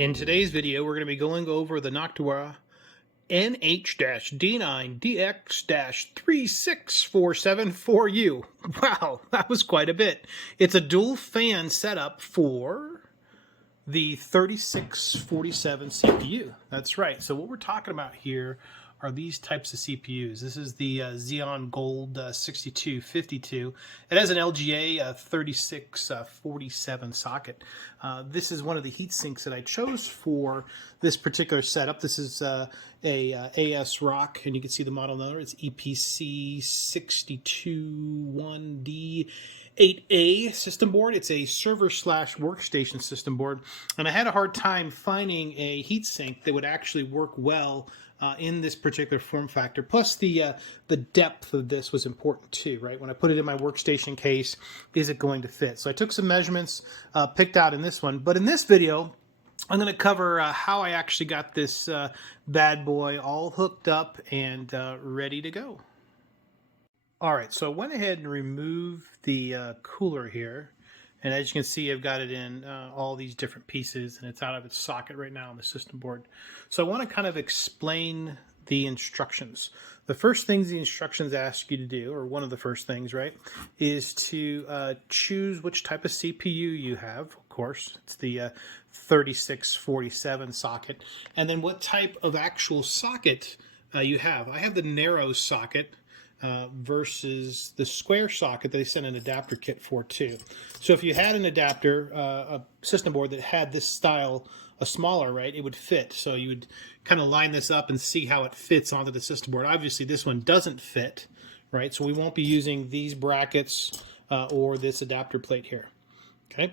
In today's video, we're going to be going over the Noctua NH-D9 DX-3647 for you. Wow, that was quite a bit. It's a dual fan setup for the 3647 CPU. That's right. So what we're talking about here are these types of CPUs. This is the Xeon Gold 6252. It has an LGA 3647 socket. This is one of the heat sinks that I chose for this particular setup. This is a AS Rock, and you can see the model number. It's EPC 621D8A system board. It's a server/workstation system board, and I had a hard time finding a heat sink that would actually work well in this particular form factor. Plus the depth of this was important too, right? When I put it in my workstation case, is it going to fit? So I took some measurements, picked out in this one. But in this video, I'm going to cover how I actually got this bad boy all hooked up and ready to go. All right, so I went ahead and removed the cooler here. And as you can see, I've got it in all these different pieces, and it's out of its socket right now on the system board. So I want to kind of explain the instructions. The first things the instructions ask you to do, or one of the first things, right, is to choose which type of CPU you have. Of course, it's the 3647 socket. And then what type of actual socket you have. I have the narrow socket. Versus the square socket that they sent an adapter kit for too. So if you had an adapter, a system board that had this style, a smaller, right, it would fit. So you would kind of line this up and see how it fits onto the system board. Obviously this one doesn't fit, right? So we won't be using these brackets or this adapter plate here, okay?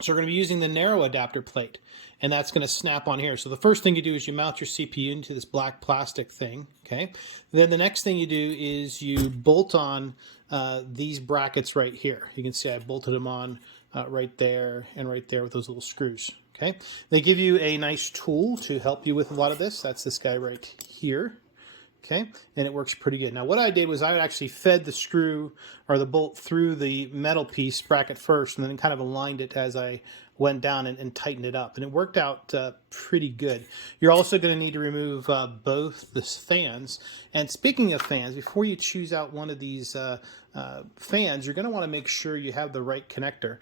So we're going to be using the narrow adapter plate, and that's going to snap on here. So the first thing you do is you mount your CPU into this black plastic thing, okay? Then the next thing you do is you bolt on these brackets right here. You can see I bolted them on right there and right there with those little screws, okay? They give you a nice tool to help you with a lot of this. That's this guy right here. Okay, and it works pretty good. Now what I did was I actually fed the screw or the bolt through the metal piece bracket first, and then kind of aligned it as I went down and tightened it up, and it worked out pretty good. You're also going to need to remove both the fans. And speaking of fans, before you choose out one of these fans, you're going to want to make sure you have the right connector.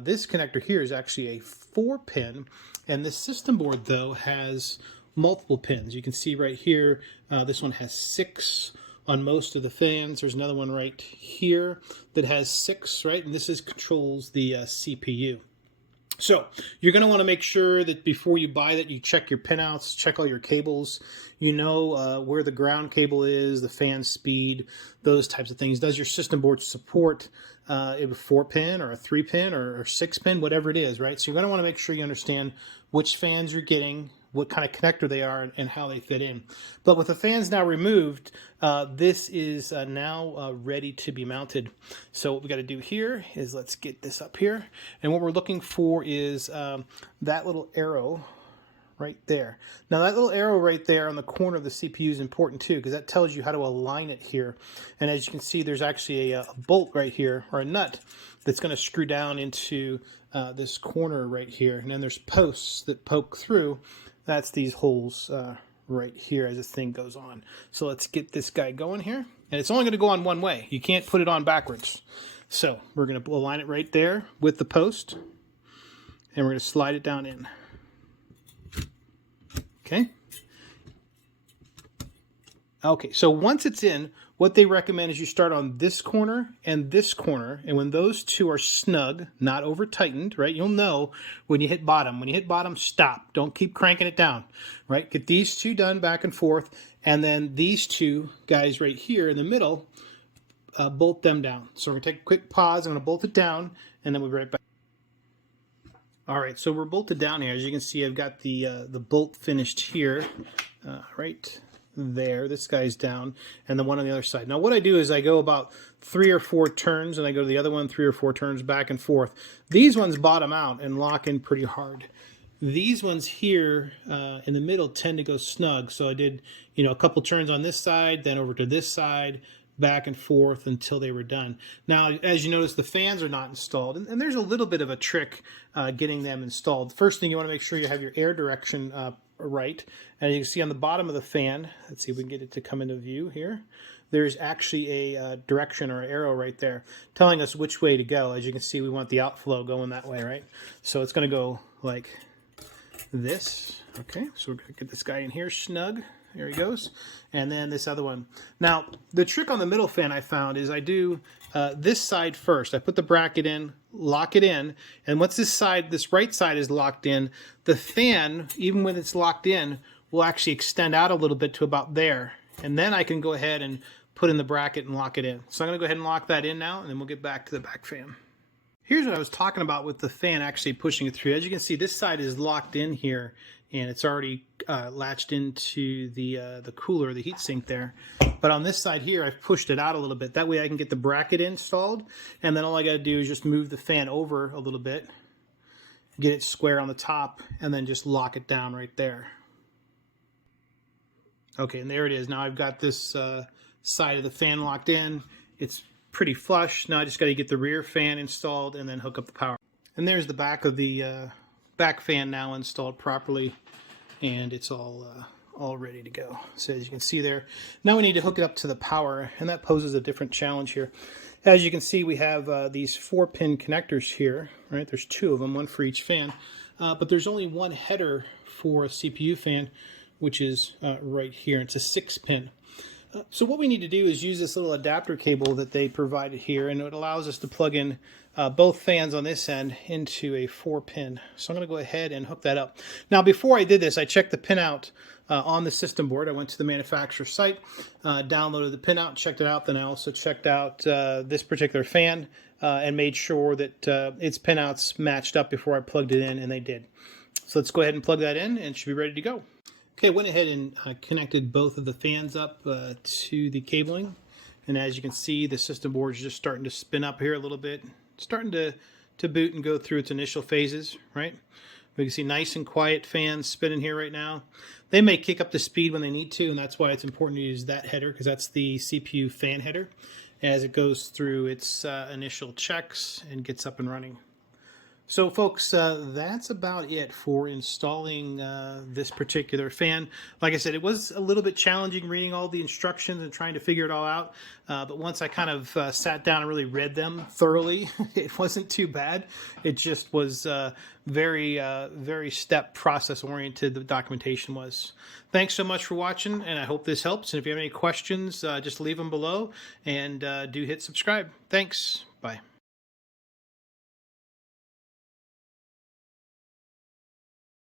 This connector here is actually a 4-pin, and this system board though has multiple pins. You can see right here, this one has 6 on most of the fans. There's another one right here that has 6, right? And this controls the CPU. So you're going to want to make sure that before you buy that, you check your pinouts, check all your cables. You know where the ground cable is, the fan speed, those types of things. Does your system board support a 4-pin or a 3-pin or 6-pin, whatever it is, right? So you're going to want to make sure you understand which fans you're getting, what kind of connector they are, and how they fit in. But with the fans now removed, this is now ready to be mounted. So what we got to do here is let's get this up here. And what we're looking for is that little arrow right there. Now that little arrow right there on the corner of the CPU is important too, because that tells you how to align it here. And as you can see, there's actually a bolt right here, or a nut, that's going to screw down into this corner right here. And then there's posts that poke through. That's these holes right here as this thing goes on. So let's get this guy going here. And it's only going to go on one way. You can't put it on backwards. So we're going to align it right there with the post. And we're going to slide it down in. Okay. Okay, so once it's in, what they recommend is you start on this corner, and when those two are snug, not over tightened, right? You'll know when you hit bottom. When you hit bottom, stop. Don't keep cranking it down, right? Get these two done back and forth, and then these two guys right here in the middle, bolt them down. So we're going to take a quick pause. I'm going to bolt it down, and then we'll be right back. All right, so we're bolted down here. As you can see, I've got the bolt finished here, right there. This guy's down, and the one on the other side. Now what I do is I go about 3 or 4 turns, and I go to the other one 3 or 4 turns back and forth. These ones bottom out and lock in pretty hard. These ones here in the middle tend to go snug, so I did a couple turns on this side, then over to this side, back and forth until they were done. Now, as you notice, the fans are not installed, and there's a little bit of a trick getting them installed. The first thing, you want to make sure you have your air direction right. And you can see on the bottom of the fan, let's see if we can get it to come into view here, there's actually a direction or an arrow right there telling us which way to go. As you can see, we want the outflow going that way, right? So it's going to go like this. Okay, so we're going to get this guy in here snug. There he goes. And then this other one. Now, the trick on the middle fan I found is I do this side first. I put the bracket in, lock it in, and once this right side is locked in, the fan, even when it's locked in, will actually extend out a little bit to about there. And then I can go ahead and put in the bracket and lock it in. So I'm going to go ahead and lock that in now, and then we'll get back to the back fan. Here's what I was talking about with the fan actually pushing it through. As you can see, this side is locked in here, and it's already latched into the cooler, the heat sink there. But on this side here, I've pushed it out a little bit. That way I can get the bracket installed, and then all I got to do is just move the fan over a little bit, get it square on the top, and then just lock it down right there. Okay, and there it is. Now I've got this side of the fan locked in. It's pretty flush. Now I just got to get the rear fan installed and then hook up the power. And there's the back of the back fan now installed properly, and it's all ready to go. So as you can see there, now we need to hook it up to the power, and that poses a different challenge here. As you can see, we have these 4-pin connectors here, right? There's 2 of them, one for each fan, but there's only one header for a CPU fan, which is right here. It's a 6-pin. So what we need to do is use this little adapter cable that they provided here, and it allows us to plug in both fans on this end into a 4-pin. So I'm going to go ahead and hook that up. Now, before I did this, I checked the pinout on the system board. I went to the manufacturer site, downloaded the pinout, checked it out. Then I also checked out this particular fan and made sure that its pinouts matched up before I plugged it in, and they did. So let's go ahead and plug that in, and it should be ready to go. Okay, I went ahead and connected both of the fans up to the cabling. And as you can see, the system board is just starting to spin up here a little bit. Starting to boot and go through its initial phases, right? We can see nice and quiet fans spinning here right now. They may kick up the speed when they need to, and that's why it's important to use that header, because that's the CPU fan header, as it goes through its initial checks and gets up and running. So folks, that's about it for installing this particular fan. Like I said, it was a little bit challenging reading all the instructions and trying to figure it all out. But once I kind of sat down and really read them thoroughly, it wasn't too bad. It just was very step process oriented, the documentation was. Thanks so much for watching, and I hope this helps. And if you have any questions, just leave them below, and do hit subscribe. Thanks. Bye.